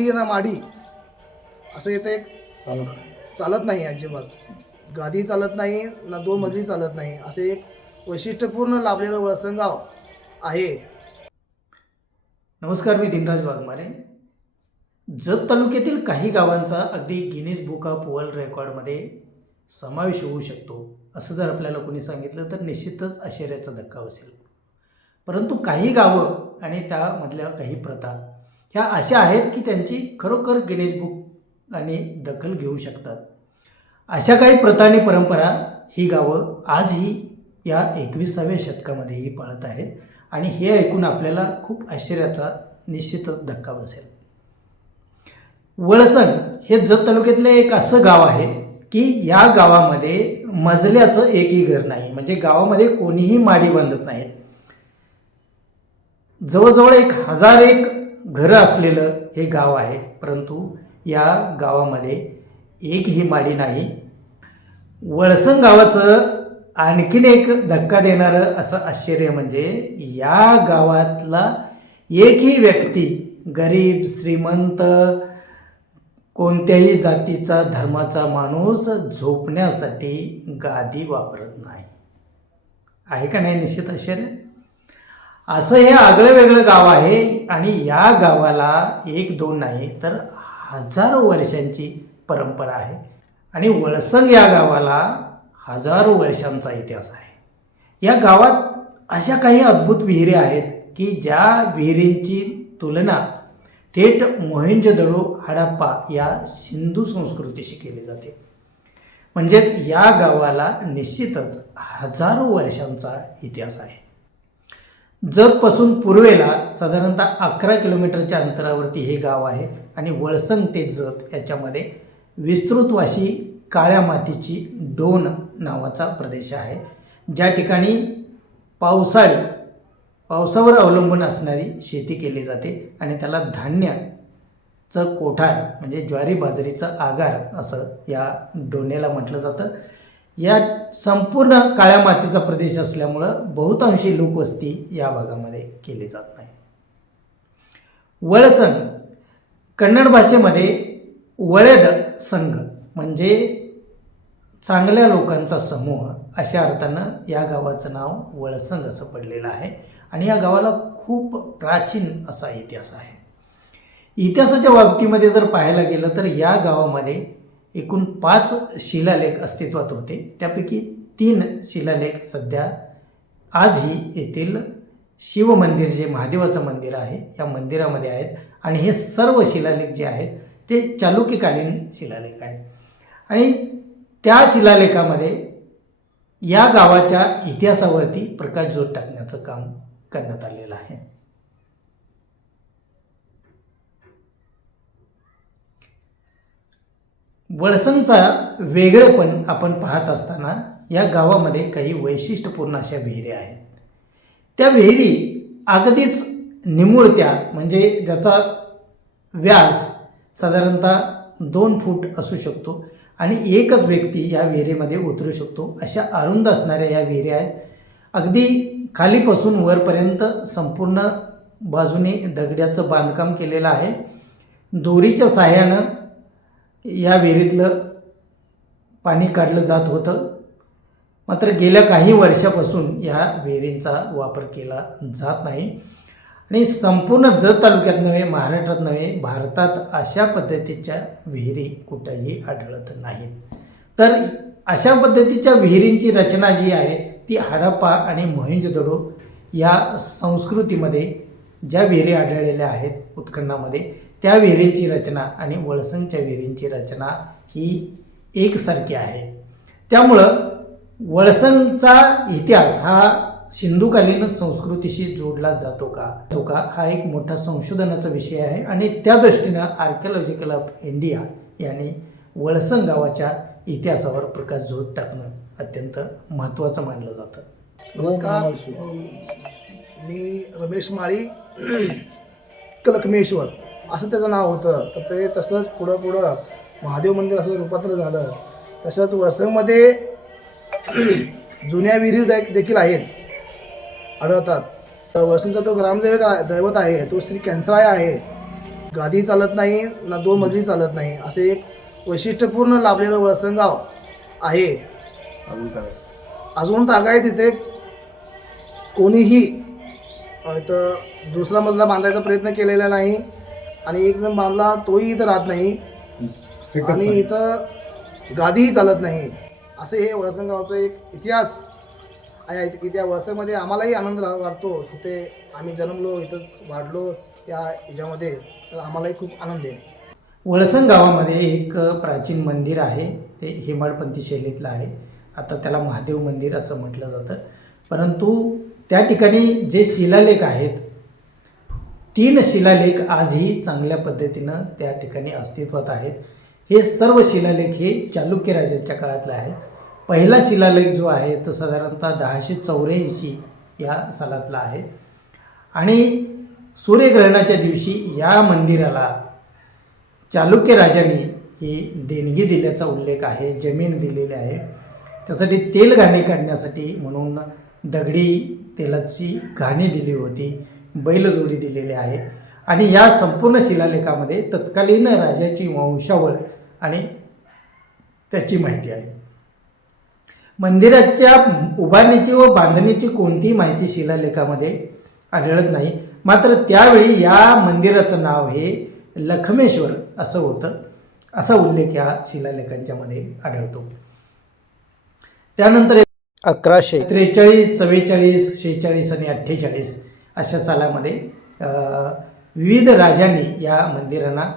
गादी ना माडी? असं इथे एक चालत नाही. अजिबात. गादी चालत नाही ना दोन मजली चालत नाही. असे एक वैशिष्ट्यपूर्ण लाभलेलं वळसंग गाव आहे. नमस्कार मी दिनराज वाघमारे. जत तालुक्यातील काही गावांचा अगदी गिनीज बुक ऑफ वर्ल्ड रेकॉर्डमध्ये समावेश होऊ शकतो असं जर आपल्याला कोणी सांगितलं तर निश्चितच आश्चर्याचा धक्का बसेल. परंतु काही गावं आणि त्यामधल्या काही प्रथा ह्या अशा आहेत की त्यांची खरोखर गिनेज बुक आणि दखल घेऊ शकतात. अशा काही प्रथा आणि परंपरा ही गावं आजही या एकविसाव्या शतकामध्येही पाळत आहेत आणि हे ऐकून आपल्याला खूप आश्चर्याचा निश्चितच धक्का बसेल. वळसण हे जत तालुक्यातलं एक असं गाव आहे की या गावामध्ये मजल्याचं एकही घर नाही. म्हणजे गावामध्ये कोणीही माडी बांधत नाहीत. जवळजवळ एक हजार एक घरं असलेलं हे गाव आहे. परंतु या गावामध्ये एकही माडी नाही. वळसंग गावाचं आणखीन एक धक्का देणारं असं आश्चर्य म्हणजे या गावातला एकही व्यक्ती गरीब श्रीमंत कोणत्याही जातीचा धर्माचा माणूस झोपण्यासाठी गादी वापरत नाही. आहे का नाही निश्चित आश्चर्य? असं हे आगळं वेगळं गाव आहे आणि या गावाला एक दोन नाही तर हजारो वर्षांची परंपरा आहे. आणि वळसंग या गावाला हजारो वर्षांचा इतिहास आहे. या गावात अशा काही अद्भुत विहिरी आहेत की ज्या विहिरींची तुलना थेट मोहेंजोदडो हडप्पा या सिंधू संस्कृतीशी केली जाते. म्हणजेच या गावाला निश्चितच हजारो वर्षांचा इतिहास आहे. जतपासून पूर्वेला साधारणतः अकरा किलोमीटरच्या अंतरावरती हे गाव आहे आणि वळसंग ते जत याच्यामध्ये विस्तृतवाशी काळ्या मातीची डोन नावाचा प्रदेश आहे. ज्या ठिकाणी पावसाळी पावसावर अवलंबून असणारी शेती केली जाते आणि त्याला धान्याचं कोठार म्हणजे ज्वारी बाजरीचं आगार असं या डोनेला म्हटलं जातं. या संपूर्ण काळ्या मातीचा प्रदेश असल्यामुळं बहुतांशी लोकवस्ती या भागामध्ये केली जात नाही. वळसंग कन्नड भाषेमध्ये वळेद संघ म्हणजे चांगल्या लोकांचा समूह अशा अर्थानं या गावाचं नाव वळसंग असं पडलेलं आहे आणि या गावाला खूप प्राचीन असा इतिहास आहे. इतिहासाच्या बाबतीमध्ये जर पाहायला गेलं तर या गावामध्ये एकूण पाच शिलालेख अस्तित्वात होते. त्यापैकी तीन शिलालेख सध्या आजही येथील शिवमंदिर जे महादेवाचं मंदिर आहे या मंदिरामध्ये आहेत. आणि हे सर्व शिलालेख जे आहेत ते चालुक्यकालीन शिलालेख आहेत. आणि त्या शिलालेखामध्ये या गावाच्या इतिहासावरती प्रकाशझोत टाकण्याचं काम करण्यात आलेलं आहे. वळसंगचा वेगळेपण आपण पाहत असताना या गावामध्ये काही वैशिष्ट्यपूर्ण अशा विहिरी आहेत. त्या विहिरी अगदीच निमुळत्या म्हणजे ज्याचा व्यास साधारणतः दोन फूट असू शकतो आणि एकच व्यक्ती या विहिरीमध्ये उतरू शकतो. अशा अरुंद असणाऱ्या या विहिरी आहेत. अगदी खालीपासून वरपर्यंत संपूर्ण बाजूने दगड्याचं बांधकाम केलेलं आहे. दोरीच्या साह्यानं या विहिरीतलं पाणी काढलं जात होतं. मात्र गेल्या काही वर्षापासून या विहिरींचा वापर केला जात नाही. आणि संपूर्ण जत तालुक्यात नव्हे महाराष्ट्रात नव्हे भारतात अशा पद्धतीच्या विहिरी कुठेही आढळत नाहीत. तर अशा पद्धतीच्या विहिरींची रचना जी आहे ती हडप्पा आणि मोहिंजोदडो या संस्कृतीमध्ये ज्या विहिरी आढळलेल्या आहेत उत्खननामध्ये त्या विहिरींची रचना आणि वळसंगच्या विहिरींची रचना ही एकसारखी आहे. त्यामुळं वळसंगचा इतिहास हा सिंधुकालीन संस्कृतीशी जोडला जातो का? तो का? हा एक मोठा संशोधनाचा विषय आहे आणि त्या दृष्टीनं आर्किओलॉजिकल ऑफ इंडिया यांनी वळसंग गावाच्या इतिहासावर प्रकाश झोत टाकणं अत्यंत महत्त्वाचं मानलं जातं. नमस्कार. मी रमेश माळी कलकमेश्वर. असं त्याचं नाव होतं. तर ते तसंच पुढं पुढं महादेव मंदिर असं रूपांतर झालं. तसंच वसंगमध्ये जुन्या विहिरी दे- देखील आहेत. आढळतात. तर वसंगचा तो ग्रामदैवत आहे दैवत आहे. तो श्री कॅन्सराय आहे. गादी चालत नाही ना दोन मजली चालत नाही. असे एक वैशिष्ट्यपूर्ण लाभलेलं वळसंग गाव आहे. अजून काय? अजून तागाय तिथे कोणीही इथं दुसरा मजला बांधायचा प्रयत्न केलेला नाही. आणि एक जण बांधला तोही इथं राहत नाही. आणि. इथं गादीही चालत नाही. असे हे वळसंग गावचा एक इतिहास आहे. की त्या वळसंगमध्ये आम्हालाही आनंद वाटतो. तिथे आम्ही जन्मलो इथंच वाढलो या ह्याच्यामध्ये तर आम्हालाही खूप आनंद आहे. वळसंग गावामध्ये एक प्राचीन मंदिर आहे. ते हेमाडपंथी शैलीतलं आहे. आता त्याला महादेव मंदिर असं म्हटलं जातं. परंतु त्या ठिकाणी जे शिलालेख आहेत तीन शिलालेख आजही चांगल्या पद्धतीनं त्या ठिकाणी अस्तित्वात आहेत. हे सर्व शिलालेख हे चालुक्य राजांच्या काळातले आहे पहिला शिलालेख जो आहे तो साधारणतः दहाशे चौऱ्याऐंशी या सालातला आहे. आणि सूर्यग्रहणाच्या दिवशी या मंदिराला चालुक्य राजाने ही देणगी दिल्याचा उल्लेख आहे जमीन दिलेली आहे. त्यासाठी तेल घाणी काढण्यासाठी म्हणून दगडी तेलाची घाणी दिली होती. बैलजोडी दिलेली आहे. आणि या संपूर्ण शिलालेखामध्ये तत्कालीन राजाची वंशावळ आणि त्याची माहिती आहे. मंदिराच्या उभारणीची व बांधणीची कोणतीही माहिती शिलालेखामध्ये आढळत नाही. मात्र त्यावेळी या मंदिराचं नाव हे लखमेश्वर असं होतं असा उल्लेख या शिलालेखांच्यामध्ये आढळतो. त्यानंतर अकराशे त्रेचाळीस चव्वेचाळीस शेहेचाळीस आणि अठ्ठेचाळीस अशा सालामध्ये विविध राजांनी या मंदिरांना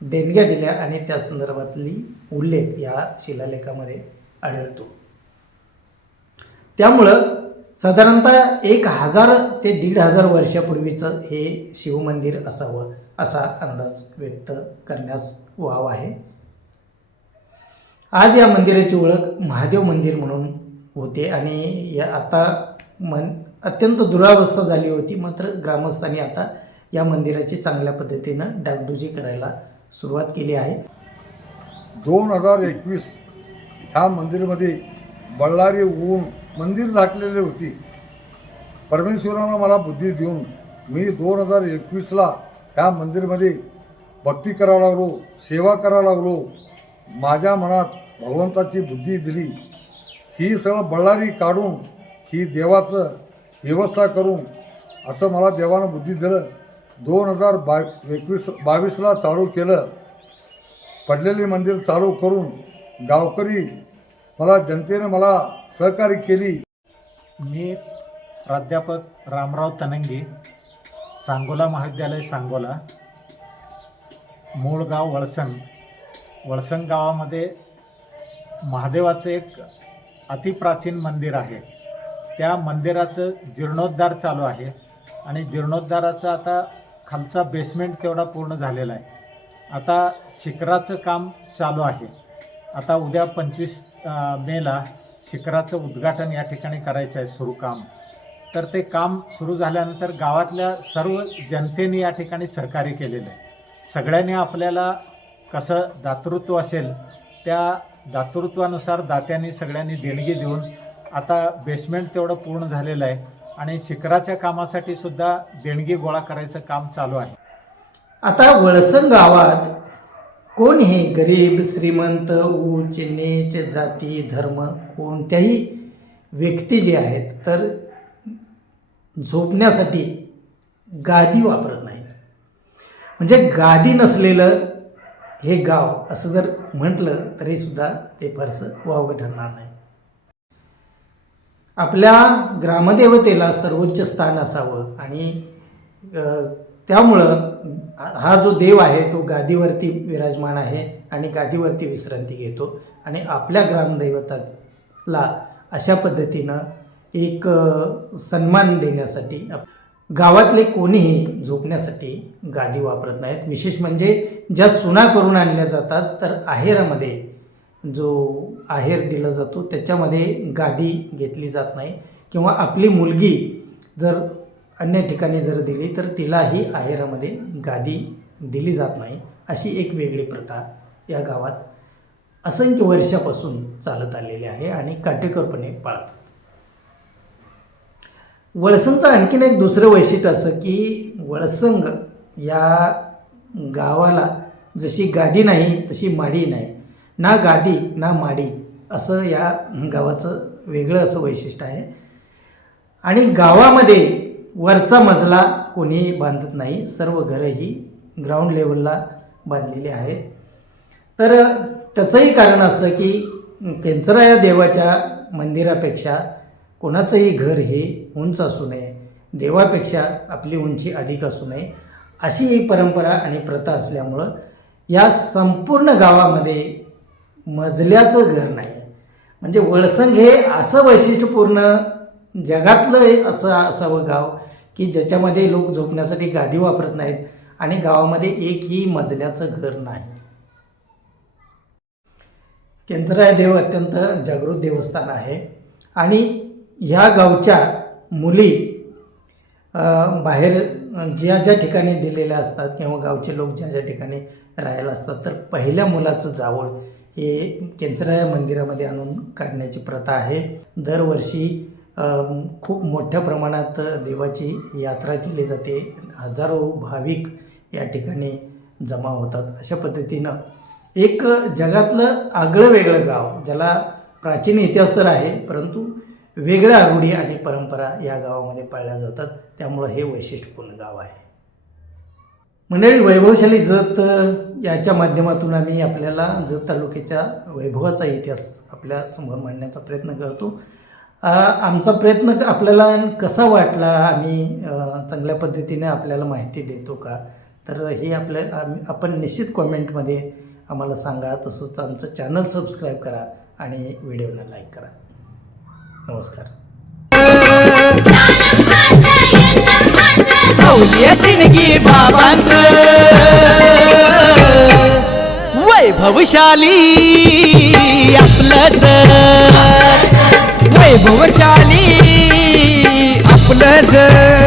देणग्या दिल्या आणि त्या संदर्भातली उल्लेख या शिलालेखामध्ये आढळतो. त्यामुळं साधारणतः एक हजार ते दीड हजार वर्षापूर्वीचं हे शिवमंदिर असावं असा अंदाज व्यक्त करण्यास वाव आहे. आज या मंदिराची ओळख महादेव मंदिर म्हणून होते आणि या आता मन अत्यंत दुरावस्था झाली होती. मात्र ग्रामस्थांनी आता या मंदिराची चांगल्या पद्धतीनं डागडुजी करायला सुरुवात केली आहे. दोन हजार एकवीस ह्या मंदिरमध्ये बळ्ळारी ऊन मंदिर झाकलेले होती. परमेश्वरानं मला बुद्धी देऊन मी दोन हजार एकवीसला ह्या मंदिरमध्ये भक्ती करायला लागलो सेवा करायला लागलो. माझ्या मनात भगवंताची बुद्धी दिली. ही सगळं बळ्ळारी काढून ही देवाचं व्यवस्था करून असं मला देवानं बुद्धी दिलं. दोन हजार बा एकवीस बावीसला चालू केलं. पडलेले मंदिर चालू करून गावकरी मला जनतेने मला सहकार्य केली. मी प्राध्यापक रामराव तनंगे सांगोला महाविद्यालय सांगोला मूळ गाव वळसंग. वळसंग गावामध्ये महादेवाचं एक अतिप्राचीन मंदिर आहे. त्या मंदिराचं जीर्णोद्धार चालू आहे. आणि जीर्णोद्धाराचं आता खालचा बेसमेंट तेवढा पूर्ण झालेला आहे. आता शिखराचं काम चालू आहे. आता उद्या पंचवीस मेला शिखराचं उद्घाटन या ठिकाणी करायचं आहे सुरू काम. तर ते काम सुरू झाल्यानंतर गावातल्या सर्व जनतेने या ठिकाणी सहकार्य केलेलं आहे. सगळ्यांनी आपल्याला कसं दातृत्व असेल त्या दातृत्वानुसार दात्यांनी सगळ्यांनी देणगी देऊन आता बेसमेंट तेवढं पूर्ण झालेलं आहे आणि शिखराच्या कामासाठी सुद्धा देणगी गोळा करायचं काम चालू आहे. आता वळसंग गावात कोणीही गरीब श्रीमंत उच्च नीच जाती धर्म कोणत्याही व्यक्ती जे आहेत तर झोपण्यासाठी गादी वापरत नाही. म्हणजे गादी नसलेलं हे गाव असं जर म्हटलं तरीसुद्धा ते फारसं वावगं ठरणार नाही. आपल्या ग्रामदेवतेला सर्वोच्च स्थान असावं. आणि त्यामुळं हा जो देव आहे तो गादीवरती विराजमान आहे आणि गादीवरती विश्रांती घेतो. आणि आपल्या ग्रामदैवताला अशा पद्धतीनं एक सन्मान देण्यासाठी गावातले कोणीही झोपण्यासाठी गादी वापरत नाहीत. विशेष म्हणजे ज्या सुना करून आणल्या जातात तर आहेरामध्ये जो आहेर दिला जातो. त्याच्यामध्ये गादी घेतली जात नाही. किंवा आपली मुलगी जर अन्य ठिकाणी जर दिली तर तिलाही आहेरामध्ये गादी दिली जात नाही. अशी एक वेगळी प्रथा या गावात असंख्य वर्षापासून चालत आलेली आहे आणि काटेकोरपणे पाळतात. वळसंगचं आणखीन एक दुसरं वैशिष्ट्य असं की वळसंग या गावाला जशी गादी नाही तशी माडी नाही. ना गादी ना माडी असं या गावाचं वेगळं असं वैशिष्ट्य आहे. आणि गावामध्ये वरचा मजला कोणी बांधत नाही सर्व घरं ही ग्राउंड लेवलला बांधलेली आहेत. तर त्याचंही कारण असं की केंचरा या देवाच्या मंदिरापेक्षा कोणाचंही घर हे उंच असू नये देवापेक्षा आपली उंची अधिक असू नये अशी ही परंपरा आणि प्रथा असल्यामुळं या संपूर्ण गावामध्ये मजल्याचं घर नाही. म्हणजे वळसंग हे असं वैशिष्ट्यपूर्ण जगातलं असं असावं गाव की ज्याच्यामध्ये लोक झोपण्यासाठी गादी वापरत नाहीत आणि गावामध्ये एकही मजल्याचं घर नाही. केंद्राय देव अत्यंत जागृत देवस्थान आहे. आणि ह्या गावच्या मुली बाहेर ज्या ज्या ठिकाणी दिलेल्या असतात किंवा गावचे लोक ज्या ज्या ठिकाणी राहायला असतात तर पहिल्या मुलाचं जावळ हे केंचराया मंदिरामध्ये आणून काढण्याची प्रथा आहे. दरवर्षी खूप मोठ्या प्रमाणात देवाची यात्रा केली जाते. हजारो भाविक या ठिकाणी जमा होतात. अशा पद्धतीनं एक जगातलं आगळं वेगळं गाव ज्याला प्राचीन इतिहास तर आहे परंतु वेगळ्या रूढी आणि परंपरा या गावामध्ये पाळल्या जातात. त्यामुळं हे वैशिष्ट्यपूर्ण गाव आहे. मंडळी वैभवशाली जत याच्या माध्यमातून आम्ही आपल्याला जत तालुक्याच्या वैभवाचा इतिहास आपल्यासमोर मांडण्याचा प्रयत्न करतो. आमचा प्रयत्न आपल्याला कसा वाटला आम्ही चांगल्या पद्धतीने आपल्याला माहिती देतो का? तर हे आपल्या आम्ही- आपण निश्चित कॉमेंटमध्ये आम्हाला सांगा. तसंच आमचं चॅनल सबस्क्राईब करा आणि व्हिडिओला लाईक करा. नमस्कार. कौलिया चिणगी बाबांचं. वैभवशाली आपलं वैभवशाली आपलं जर